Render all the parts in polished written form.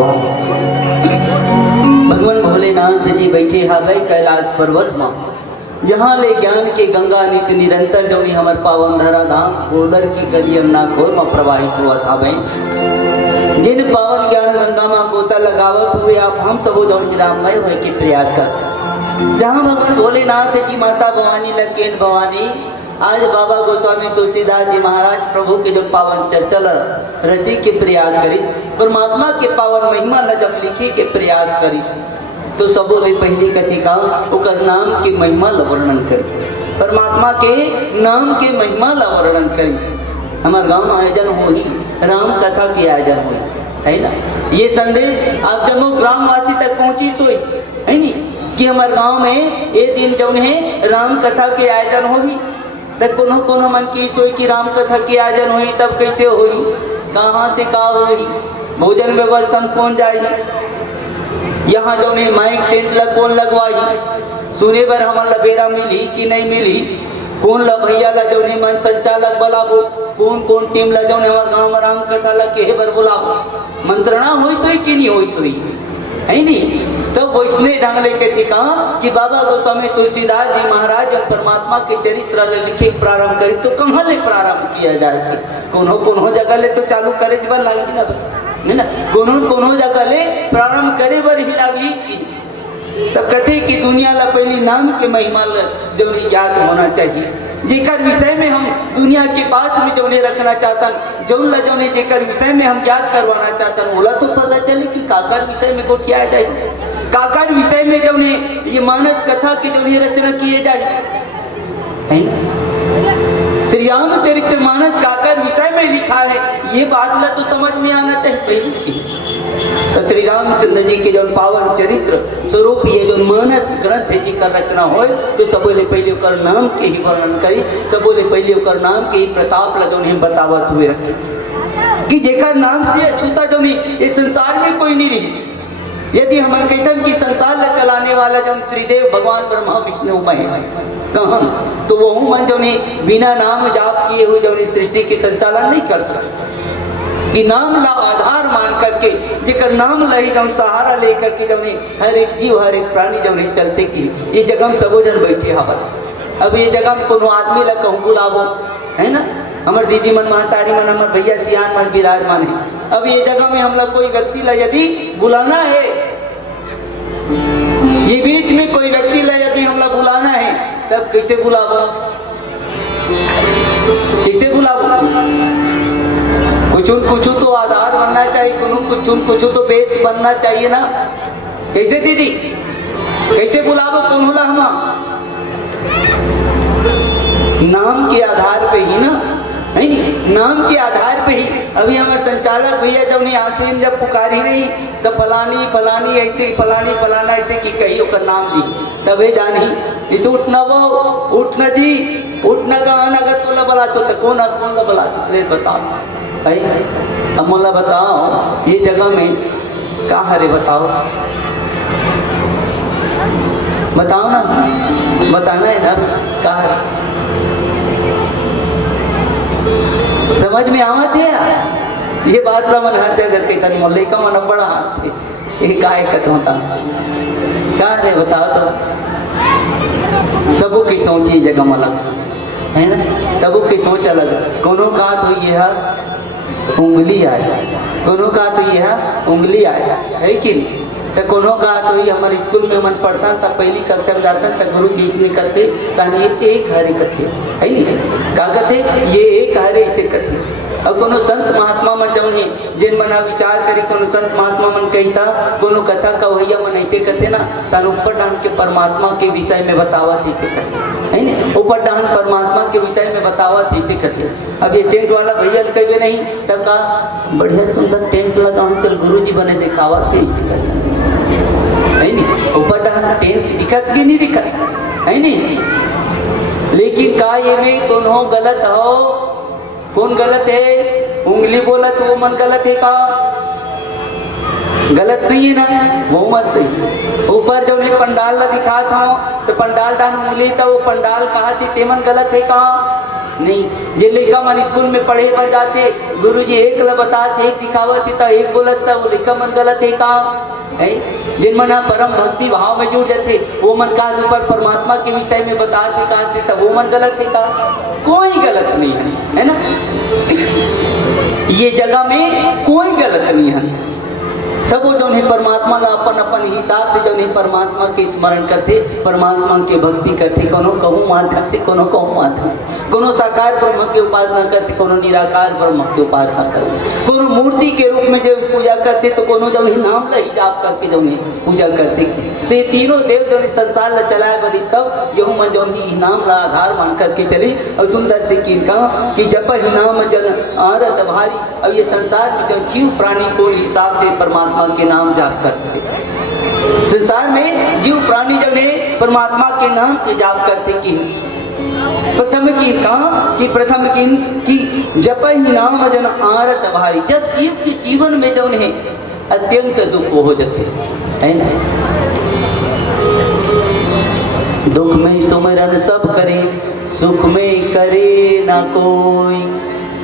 बाबा। भगवान भोलेनाथ जी बैठे हावे कैलाश पर्वत में, जहाँ ले ज्ञान के गंगा नित्य निरंतर जौनी हमर पावन धरा धाम गोलर की गली यमुना खोर में प्रवाहित हुआ था। जिन पावन ज्ञान गंगा में गोता लगावत हुए आप हम सबो जौनी राममय होए के प्रयास कर। जहाँ भगवान भोलेनाथ जी माता भवानी लकेन भवानी आज बाबा गोस्वामी तुलसीदास जी महाराज प्रभु के जो पावन चर्चल रची के प्रयास करी, परमात्मा के पावन महिमा ल जब लिखी के प्रयास करी तो सबो ले पहली कथी का उकर नाम के महिमा ल वर्णन करी, परमात्मा के नाम के महिमा ल वर्णन करी। हमार गांव में आयोजन होई राम कथा के आयोजन होई है ना। ये संदेश आप जम्मू ग्रामवासी तक पहुंची सोई है नी कि हमारे गांव में ये दिन जो है राम कथा के आयोजन होई। तब कोनो कोनो मन की सोई कि राम कथा के आयोजन हुई तब कैसे हुई, कहाँ से का हुई, भोजन व्यवस्था कौन जाई, यहाँ जो नहीं माइक टेंट लग कौन लगवाई, सुने बर हमारा बेरा मिली कि नहीं मिली, कौन ला भैया ला जो नहीं मन संचालक बुलाबो, कौन कौन टीम ला जो नहीं हमारे गाँव में राम कथा ला के बर बुलाबो, मंत्रणा हुई सोई कि नहीं हुई सोई है नहीं। तो वैष्णव ढंग लेके थी कहा कि बाबा गोस्वामी तुलसीदास जी महाराज जब परमात्मा के चरित्र लिखे प्रारंभ करी तो कहाँ ले प्रारंभ किया जाए, कोनो कोनो जगह ले तो चालू करे बर लगी ना, कोनो कोनो जगह ले प्रारंभ करे बर ही लगी। तब कथे कि दुनिया ला पहली नाम के महिमा जो ज्ञात होना चाहिए, जेकर विषय में हम दुनिया के पास में जो रखना चाहतन, जौन ला जो जेकर विषय में हम ज्ञात करवाना चाहतन बोला तो पता चले कि काकर विषय में गोठिया जाए, काकर विषय में जो ये मानस कथा की जो रचना किए जाए है ना। श्री रामचरित्र मानस काकर विषय में लिखा है, ये बात ला तो समझ में आना चाहिए पहले की। तो श्री रामचंद्र जी के जो पावन चरित्र स्वरूप ये जो मानस ग्रंथ है जी का रचना हो तो सबोले पहले कर नाम के ही वर्णन करी, सबोले पहले कर नाम के ही प्रताप ला जो बतावत हुए रखे कि जेकर नाम से अछूता जो नहीं इस संसार में कोई नहीं रही। यदि हमारे कहतन की संसार ला चलाने वाला जो त्रिदेव भगवान ब्रह्मा विष्णु महेश कहन तो वो मन जो नहीं बिना नाम जाप किए हुए जो सृष्टि के संचालन नहीं कर सकते कि नाम ला आधार मान करके जेकर नाम लाई जब सहारा लेकर के जब हर एक जीव हर एक प्राणी जब नहीं चलते कि ये जगह हम सबो जन बैठे हवा। अब ये जगह में कोनो आदमी ला कहूँ बुलावो है ना, हमारे दीदी मन महतारी मन हमारे भैया सियान मन विराजमान है। अब ये जगह में हम लोग कोई व्यक्ति ला यदि बुलाना है, ये बीच में कोई व्यक्ति ला यदि हम लोग बुलाना है तब कैसे बुलावो, कैसे बुलावो। कुछ तो आधार बनना चाहिए, कुछ तो बेच बनना चाहिए ना। कैसे दीदी कैसे बुलावो, कौन होला हम नाम के आधार पे ही ना है नहीं, नाम के आधार पे ही। अभी हमारे संचालक भैया जब नहीं आखिरी में जब पुकारी रही तो फलानी फलानी ऐसे फलानी फलाना ऐसे की कही ओकर नाम दी तबे जानी ये तो उठना वो उठना जी उठना कहा अगर तोला बुला तो कौन ला बुला तो बताओ भाई, अब मोला बताओ ये जगह में कहाँ रे बताओ, बताओ ना, बताना है ना कहाँ समझ में आवत है ये बात ला मन हर जगह के तन मोले का मन बड़ा हाथ से ये काय कथोता कहाँ रे बताओ तो सबों की सोच ये जगह में अलग है ना, सबों की सोच अलग। कोनो का तो यह उंगली आए, कोनो का तो यह उंगली आए है कि नहीं। तो कोनो का तो ये हमारे स्कूल में मन पढ़ता तब पहली कक्षा में जाता तब गुरु जी इतने करते ताकि एक हरे कथे है नहीं, का कथे ये एक हरे ऐसे कथे। अब कोनो संत महात्मा मन जब जिन मना विचार करी कोनो संत महात्मा मन कहता कोनो कथा का भैया मन ऐसे कहते ना तन ऊपर डांग के परमात्मा के विषय में बतावत ऐसे कहते है ना, ऊपर डांग परमात्मा के विषय में बतावत ऐसे कहते। अब ये टेंट वाला भैया कहे नहीं तब का बढ़िया सुंदर टेंट लगा अंकल गुरु जी बने दिखावा से ऐसे कहते है नहीं, ऊपर डांग टेंट दिखत कि नहीं दिखत है नहीं। लेकिन का ये में कौन हो गलत हो, कौन गलत है, उंगली बोलत वो मन गलत है का, गलत नहीं है ना, वो मत सही। ऊपर जो नहीं पंडाल ला दिखा था तो पंडाल डान उंगली था वो पंडाल कहा थी तेमन गलत है का नहीं। जे लड़का मन स्कूल में पढ़े बर जाते, गुरुजी एक ला बताते, एक दिखावत था, एक बोलत था, वो लड़का मन गलत है का है। जिन मन परम भक्ति भाव में जुड़ जाते वो मन का ऊपर परमात्मा के विषय में बताते कहते तब वो मन गलत है का? कोई गलत नहीं है ना। ये जगह में कोई गलत नहीं है। सब जो है परमात्मा का अपन अपन हिसाब से जो है परमात्मा के स्मरण करते, परमात्मा के भक्ति करते, कोनो कहूँ माध्यम से, कोनो कहूँ माध्यम से, कोनो साकार ब्रह्म के उपासना करते, कोनो निराकार ब्रह्म के उपासना करते, कोनो मूर्ति के रूप में जो पूजा करते, तो कोनो जो है नाम ला ही जाप करके जो है पूजा करते। तो ये तीनों देव जो है संसार ला चलाए बड़ी तब यहूँ मन जो है नाम ला आधार मान करके चले। और सुंदर से की कहा कि जप ही नाम जन आरत भारी। अब ये संसार में जो जीव प्राणी को हिसाब से परमात्मा के नाम जाप करते, संसार में जीव प्राणी जो है परमात्मा के नाम के जाप करते कि प्रथम की कहा कि प्रथम की जप ही नाम जन आरत भारी। जब जीव के जीवन में जो है अत्यंत दुख हो जाते है ना, दुख में सुमिरन सब करे, सुख में करे ना कोई।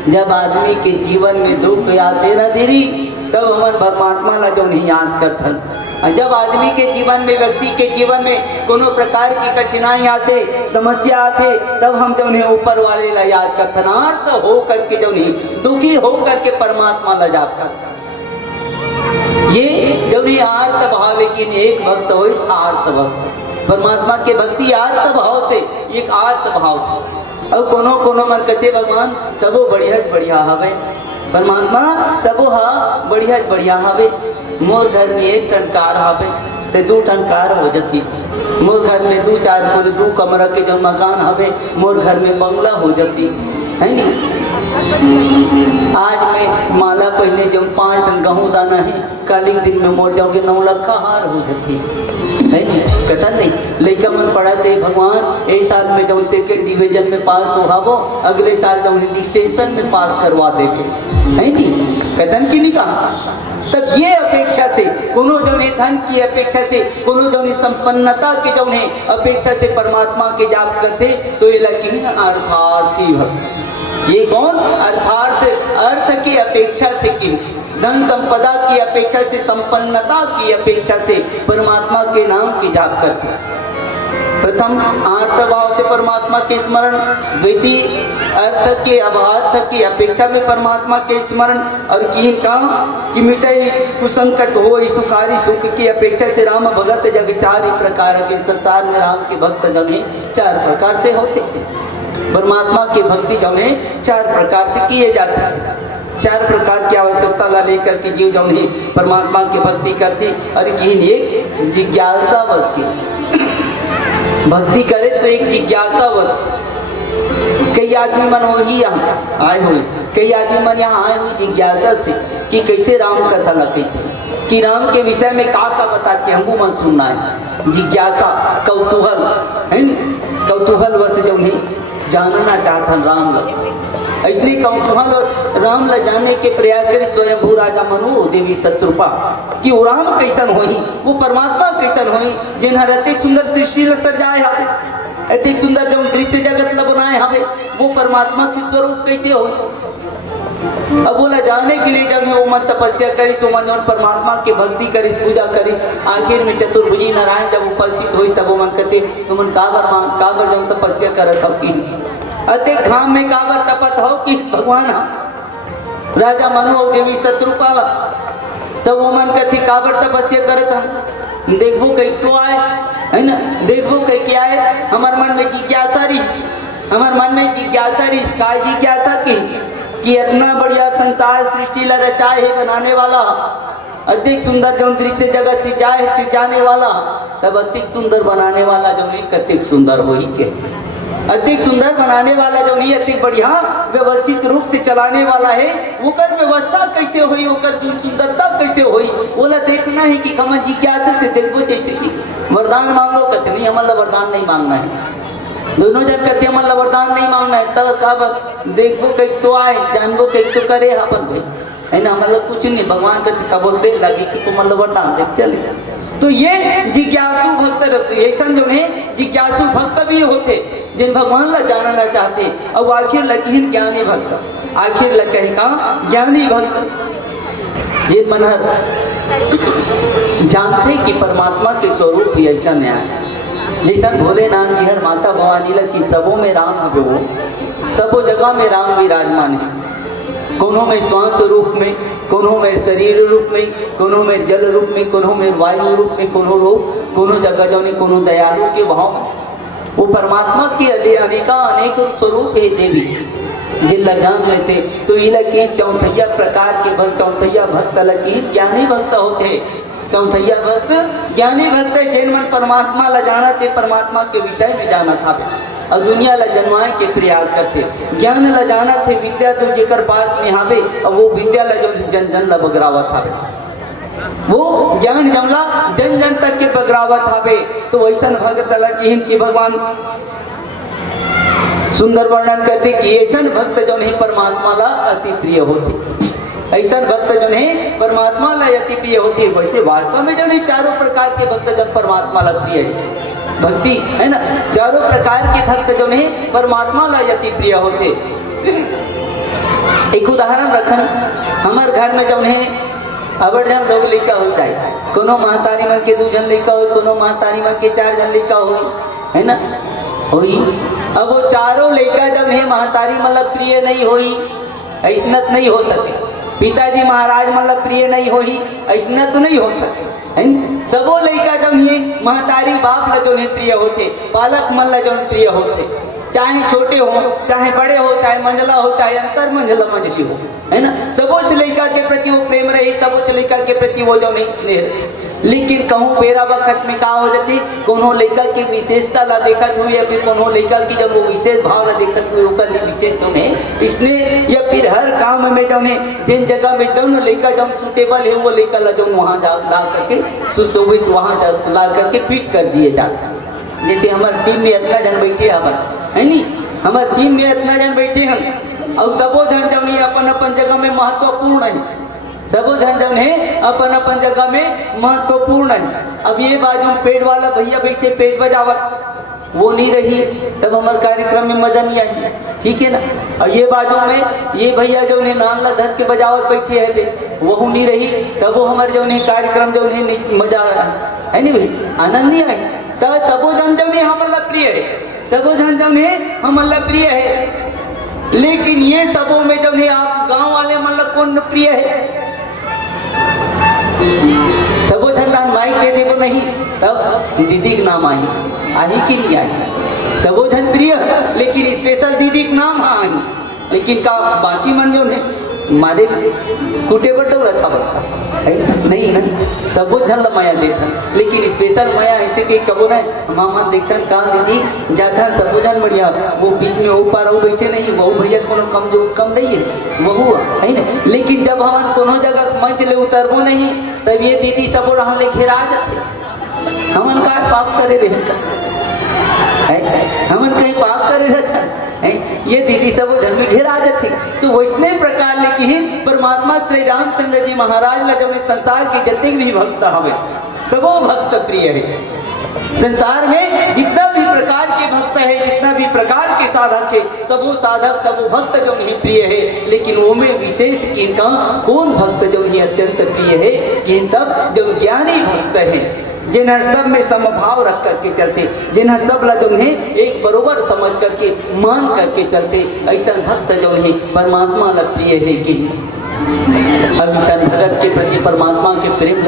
जब आदमी के जीवन में दुख आते ना दीदी तब हमारे परमात्मा ला जो नहीं याद करथन। जब आदमी के जीवन में, व्यक्ति के जीवन में कोनो प्रकार की कठिनाई आते, समस्या आते, तब हम जो नहीं ऊपर वाले ला याद करथन। आर्त हो करके जो नहीं, दुखी हो करके परमात्मा ला याद करथन। ये जो नहीं आर्त भाव, लेकिन एक भक्त हो इस आर्त भक्त परमात्मा के भक्ति आर्त भाव से, एक आर्त भाव से। अब कोनो मन कहते भगवान सबो बढ़िया बढ़िया हवे, परमात्मा सबो हा बढ़िया बढ़िया हवे। मोर घर में एक ठन कार हवे ते दो ठन कार हो जाती। मोर घर में 2-4 फुट 2 कमरा के जो मकान हवे, मोर घर में बंगला हो जाती है नी। आज मैं माला पहने जो 5 टन गेहूँ दाना है, कालिंग दिन में मोड़ जाओगे 9 लाख का हार हो जाती है नी। कथा नहीं लड़का मन पढ़ाते भगवान एक साल में जो 2nd डिवीजन में पास हो वो, अगले साल जो डिस्टेंशन में पास करवा देते है नी। कथन की नहीं कहा। तब ये अपेक्षा से कोनो जो है धन की अपेक्षा से, कोनो जो है संपन्नता के जो है अपेक्षा से परमात्मा के जाप करते, तो ये लगी अर्थार्थी भक्त। ये कौन? अर्थार्थ, अर्थ की अपेक्षा से की, धन संपदा की अपेक्षा से, संपन्नता की अपेक्षा से परमात्मा के नाम की जाप करते। प्रथम आर्त भाव से परमात्मा के स्मरण, द्वितीय अर्थ के अभार्थ की अपेक्षा में परमात्मा के स्मरण, और की कहा कि मिटाई कुसंकट हो सुखारी सुख की अपेक्षा से राम भगत जग 4 प्रकार के। संसार में राम के भक्त जन 4 प्रकार से होते हैं। परमात्मा की भक्ति जो है 4 प्रकार से किए जाते हैं। 4 प्रकार की आवश्यकता ला लेकर के जीव जो है परमात्मा की भक्ति करती। और एक जिज्ञासा बस की भक्ति करे, तो एक जिज्ञासा बस। कई आदमी मन हो ही यहाँ आए हुए, कई आदमी मन यहाँ आए हुए जिज्ञासा से कि कैसे राम कथा लगती थी, कि राम के विषय में का बताती हमको मन सुनना है। जिज्ञासा, कौतूहल है न, कौतूहल बस जो नहीं जानना चाहता राम लग। इसलिए कौतूहल राम ला जानने के प्रयास करे स्वयंभू राजा मनु देवी शत्रुपा कि वो राम कैसन होई, वो परमात्मा कैसन होई, जिन्हर अतिक सुंदर सृष्टि ला सजाए हवे, अतिक सुंदर जब दृश्य जगत ला बनाए हवे, वो परमात्मा के स्वरूप कैसे होई। अब बोला जाने के लिए जब वो मन तपस्या करी, सो मन और परमात्मा की भक्ति करी, पूजा करी, आखिर में चतुर्भुजी नारायण जब उपस्थित हुई, तब वो मन कहते तुम मन काबर जब तपस्या करत हो कि अतिक घाम में काबर तपत हो कि भगवान राजा मनु और देवी शत्रुपाला। तब वो मन कहती काबर तपस्या करत हम, देखो कहीं तो आए है ना, देखो कहीं क्या है। हमारे मन में जिज्ञासा रही, हमारे मन में जिज्ञासा रही, काय जिज्ञासा की कि इतना बढ़िया संसार सृष्टि ला रचाए है बनाने वाला, अधिक सुंदर जो दृश्य जगत सिजाने वाला, तब अधिक सुंदर बनाने वाला जो नहीं कतिक सुंदर हो ही के, अधिक सुंदर बनाने वाला जो नहीं अधिक बढ़िया व्यवस्थित रूप से चलाने वाला है, वो कर व्यवस्था कैसे हुई, वो कर सुंदरता कैसे हुई, बोला देखना है कि कमन जिज्ञासा से देखो। जैसे कि वरदान मांग लो, कहते नहीं हमारा वरदान नहीं मांगना है, दोनों जन कहते हमारा वरदान नहीं मांगना है। तब कब देखो कहीं तो आए, जानबो कहीं तो करे अपन भाई है ना, मतलब कुछ नहीं। भगवान कहते तब बोलते लगे कि तुम मतलब वरदान देख चले। तो ये जिज्ञासु भक्त ऐसा जो है जिज्ञासु भक्त भी होते, जिन भगवान ला जानना चाहते और आखिर लकीन ज्ञानी भक्त आखिर लकही का ज्ञानी भक्त जिन मनहर जानते कि परमात्मा के स्वरूप ही ऐसा न्याय जैसा भोलेनाथ की हर माता भवानी लगी सबों में राम हो वो सबों जगह में राम विराजमान है कोनो में श्वास रूप में कोनो में शरीर रूप में कोनो में जल रूप में कोनो में वायु रूप में कोनो जगह जो कोनो दयालु के भाव में वो परमात्मा की अनेक स्वरूप है देवी जिन लगाम लेते तो ये लगी चौथैया प्रकार के भक्त चौथैया भक्त लगी ज्ञानी भक्त होते चौथैया भक्त ज्ञानी भक्त जिन मन परमात्मा ला जाना थे परमात्मा के विषय में जाना था और दुनिया ला जनवाए के प्रयास करते ज्ञान ला जाना थे विद्या तो जेकर पास में हावे और वो विद्या ला जो जन जन ला बगरावत हावे वो ज्ञान जमला जन जन तक के बगरावत हावे तो वैसा भक्त लगी कि भगवान सुंदर वर्णन करते कि ऐसा भक्त जो नहीं परमात्मा ला अति प्रिय होते ऐसा भक्त जो नहीं परमात्मा ला अति प्रिय होती है वैसे वास्तव में जो नहीं चारों प्रकार के भक्त जन परमात्मा ला प्रिय है भक्ति है ना चारों प्रकार के भक्त जो नहीं परमात्मा ला अति प्रिय होते एक उदाहरण रखन हमार घर में जो नहीं अबर जन लोग लड़का हो जाए कोनो महतारी मन के 2 जन लड़का हो कोनो महतारी मन के 4 जन लड़का हो है ना होई अब वो चारों लड़का जब नहीं महतारी मतलब प्रिय नहीं होई ऐसनत नहीं हो सके पिताजी महाराज मतलब प्रिय नहीं होई ऐसनत तो नहीं हो सके सबो लड़का जब ये महतारी बाप ला जो नहीं प्रिय होते पालक मन ला जो प्रिय होते चाहे छोटे हो चाहे बड़े हो चाहे मंझला हो चाहे अंतर मंझला मंझली हो है ना सबोच लड़का के प्रति वो प्रेम रही सबोच लड़का के प्रति वो जो नहीं स्नेह रहे लेकिन कहूँ बेरा वक्त में का हो जाती कोनो लड़का की विशेषता ला देखत हुई या फिर कोनो लड़का की जब वो विशेष भाव ला देखत हुई ओकर विशेष जो है इसलिए या फिर हर काम में जो है जिन जगह में जो लड़का जब सूटेबल है वो लड़का ला जो वहाँ ला करके सुशोभित वहाँ ला करके फिट कर दिए जाते जैसे हमारे टीम में इतना जन बैठे है नी हमारे टीम में इतना जन बैठे हैं और सबो जन जब अपन अपन जगह में महत्वपूर्ण है सबो जन जन है अपन अपन जगह में महत्वपूर्ण है अब ये बाजू पेड़ वाला भैया बैठे पेड़ बजावत वो नहीं रही तब हमारे कार्यक्रम में मजा नहीं आई ठीक है ना और ये बाजू में ये भैया जो उन्हें नान ला धर के बजावत बैठे है वो नहीं रही तब वो हमारे जो उन्हें कार्यक्रम जो उन्हें मजा है नहीं भाई आनंद नहीं आई तब सबो जन जो हमारा प्रिय है सबो जन जो हमारा प्रिय है लेकिन ये सबों में जो है आप गांव वाले मतलब कौन प्रिय है सबो झंडान माइक दे देवो नहीं तब दीदी का नाम आई कि नहीं आई सबो झन प्रिय लेकिन स्पेशल दीदी का नाम आई लेकिन का बाकी मन जो ने मारे कुटे बटोला था बड़का नहीं ना सबो झन ला माया देखन लेकिन स्पेशल माया ऐसे कि कबो ना मामा देखन का दीदी जाथन सबो झन बढ़िया वो बीच में वो पार हो बैठे नहीं वो भैया कोनो कम जो कम नहीं है वो है ना लेकिन जब हम कोनो जगह मंच ले उतरबो नहीं तब ये दीदी सबो रहा ले घेरा जाते हमन का पाप करे रहे हमन कहीं पाप करे रहता ये दीदी सब वो जन्म घेरा जाते तो वैसने प्रकार लेकिन परमात्मा श्री रामचंद्र जी महाराज ला जो संसार के जतने भी भक्त हवे सबो भक्त प्रिय है संसार में जितना भी प्रकार के भक्त है जितना भी प्रकार के साधक है सबो साधक सबो भक्त जो नहीं प्रिय है लेकिन वो में विशेष किनका कौन भक्त जो नहीं अत्यंत प्रिय है कि तब जो ज्ञानी भक्त है जिन हर सब में समभाव रख करके चलते जिन हर सब ला जो है एक बरोबर समझ करके मान करके चलते ऐसा भक्त जो है परमात्मा ला प्रिय है कि अब भगत के प्रति परमात्मा के प्रेम